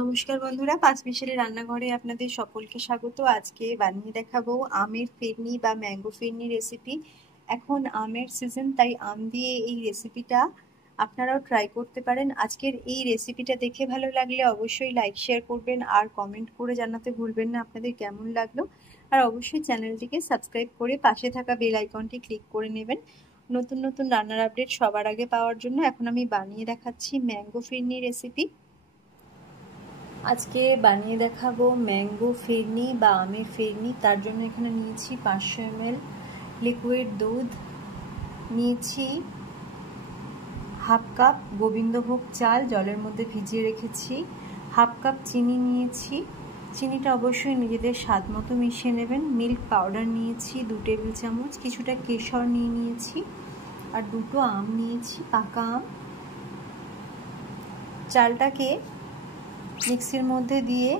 নমস্কার বন্ধুরা, পাঁচ মিশালি রান্নাঘরে আপনাদের সকলকে স্বাগত। আজকে বানিয়ে দেখাবো আমের ফিরনি বা ম্যাঙ্গো ফিরনি রেসিপি। এখন আমের সিজন, তাই আম দিয়ে এই রেসিপিটা আপনারাও ট্রাই করতে পারেন। আজকের এই রেসিপিটা দেখে ভালো লাগলে অবশ্যই লাইক শেয়ার করবেন আর কমেন্ট করে জানাতে ভুলবেন না আপনাদের কেমন লাগলো। আর অবশ্যই চ্যানেলটিকে সাবস্ক্রাইব করে পাশে থাকা বেল আইকনটি ক্লিক করে নেবেন নতুন নতুন রান্নার আপডেট সবার আগে পাওয়ার জন্য। এখন আমি বানিয়ে দেখাচ্ছি ম্যাঙ্গো ফিরনি রেসিপি। আজকে বানিয়ে দেখাবো ম্যাঙ্গো ফিরনি বা আমের ফিরনি। তার জন্য এখানে নিয়েছি 500 ml লিকুইড দুধ, নিয়েছি হাফ কাপ গোবিন্দভোগ চাল জলের মধ্যে ভিজিয়ে রেখেছি, হাফ কাপ চিনি নিয়েছি, চিনিটা অবশ্যই নিজেদের স্বাদ মতো মিশিয়ে নেবেন। মিল্ক পাউডার নিয়েছি 2 টেবিল চামচ, কিছুটা কেশর নিয়েছি আর 2টো আম নিয়েছি, পাকা আম। চালটাকে মিক্সির মধ্যে দিয়ে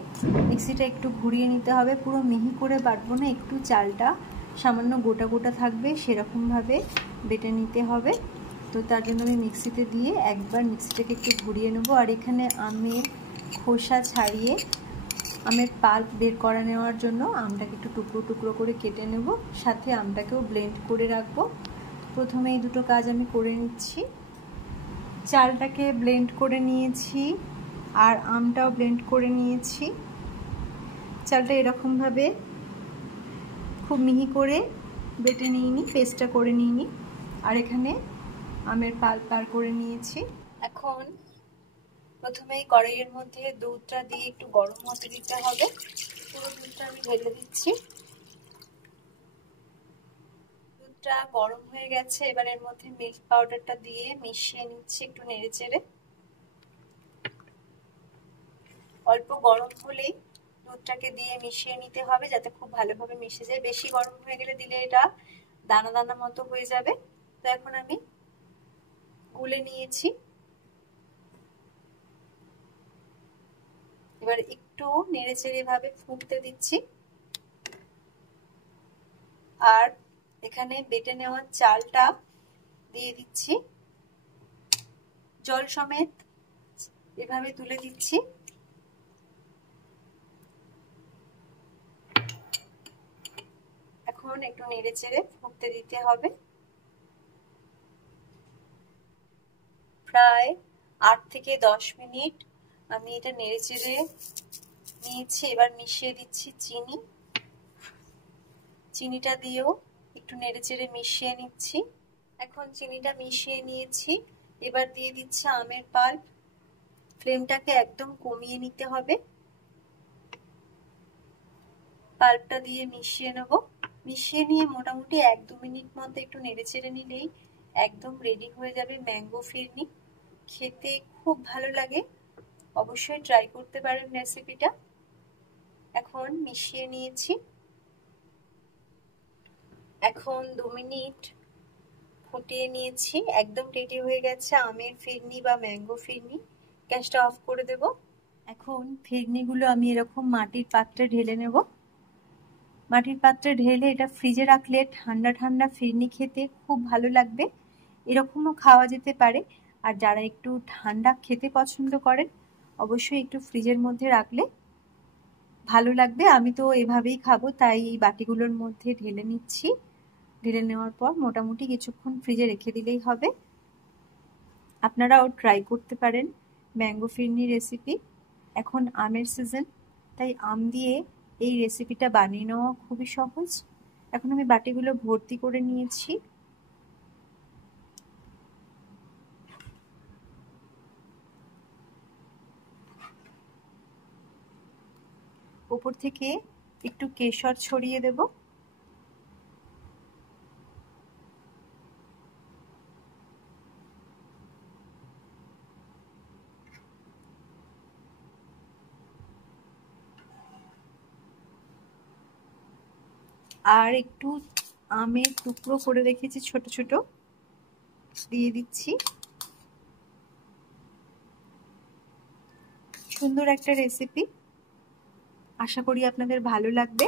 মিক্সিটা একটু ঘুরিয়ে নিতে হবে, পুরো মিহি করে বাটবো না, একটু চালটা সামান্য গোটা গোটা থাকবে সেরকমভাবে বেটে নিতে হবে। তো তার জন্য আমি মিক্সিতে দিয়ে একবার মিক্সিটাকে একটু ঘুরিয়ে নেব। আর এখানে আমের খোসা ছাড়িয়ে আমের পাল্প বের করে নেওয়ার জন্য আমটাকে একটু টুকরো টুকরো করে কেটে নেব, সাথে আমটাকেও ব্লেন্ড করে রাখবো। প্রথমে এই দুটো কাজ আমি করে নিচ্ছি। চালটাকে ব্লেন্ড করে নিয়েছি আর আমটাও ব্লেন্ড করে নিয়েছি। চালটা এরকমভাবে খুব মিহি করে বেটে নিইনি, পেস্টটা করে নিইনি। আর এখানে আমের পাল্প বার করে নিয়েছি। এখন প্রথমেই কড়াইয়ের মধ্যে দুধটা দিয়ে একটু গরম হতে দিতে হবে। পুরো দুধটা আমি ঢেলে দিচ্ছি। দুধটা গরম হয়ে গেছে, এবার এর মধ্যে মিল্ক পাউডারটা দিয়ে মিশিয়ে নিচ্ছি একটু নেড়ে চেড়ে। অল্প গরম হলেই দুধটাকে দিয়ে মিশিয়ে নিতে হবে যাতে খুব ভালোভাবে মিশে যায়। বেশি গরম হয়ে গেলে দিলে এটা দানা দানা মতো হয়ে যাবে। তো এখন আমি গুলে নিয়েছি, এবার একটু নেড়ে চেড়ে ভাবে ফুটতে দিচ্ছি। আর এখানে বেটে নেওয়া চালটা দিয়ে দিচ্ছি, জল সমেত এভাবে তুলে দিচ্ছি। এখন একটু নেড়ে চেড়ে ফুটতে দিতে হবে। প্রায় 8 থেকে 10 মিনিট আমি এটা নেড়ে চেড়ে নিয়েছি। এবার মিশিয়ে দিচ্ছি চিনি। চিনিটা দিয়েও একটু নেড়ে চেড়ে মিশিয়ে নিচ্ছি। এখন চিনিটা মিশিয়ে নিয়েছি, এবার দিয়ে দিচ্ছি আমের পাল্প। ফ্লেমটাকে একদম কমিয়ে নিতে হবে। পাল্পটা দিয়ে মিশিয়ে নেব। মিশিয়ে নিয়ে মোটামুটি 1-2 মিনিট মতো একটু নেড়ে চেড়ে নিলেই একদম রেডি হয়ে যাবে ম্যাঙ্গো ফিরনি। খেতে খুব ভালো লাগে, অবশ্যই ট্রাই করতে পারেন রেসিপিটা। এখন মিশিয়ে নিয়েছি। এখন 2 মিনিট ফুটিয়ে নিয়েছি, একদম রেডি হয়ে গেছে আমের ফিরনি বা ম্যাঙ্গো ফিরনি। গ্যাসটা অফ করে দেব। এখন ফিরনিগুলো আমি এরকম মাটির পাত্রে ঢেলে নেব। মাটির পাত্রে ঢেলে এটা ফ্রিজে রাখলে ঠান্ডা ঠান্ডা ফিরনি খেতে খুব ভালো লাগবে। এরকমও খাওয়া যেতে পারে। আর যারা একটু ঠান্ডা খেতে পছন্দ করেন অবশ্যই একটু ফ্রিজের মধ্যে রাখলে ভালো লাগবে। আমি তো এভাবেই খাবো, তাই এই বাটিগুলোর মধ্যে ঢেলে নিচ্ছি। ঢেলে নেওয়ার পর মোটামুটি কিছুক্ষণ ফ্রিজে রেখে দিলেই হবে। আপনারাও ট্রাই করতে পারেন ম্যাঙ্গো ফিরনি রেসিপি। এখন আমের সিজন, তাই আম দিয়ে এই রেসিপিটা বানিয়ে নেওয়া খুবই সহজ। এখন আমি বাটিগুলো ভর্তি করে নিয়েছি। উপর থেকে একটু কেশর ছড়িয়ে দেব। আর একটু আমের টুকরো করে রেখেছি ছোট ছোট, দিয়ে দিচ্ছি। সুন্দর একটা রেসিপি, আশা করি আপনাদের ভালো লাগবে।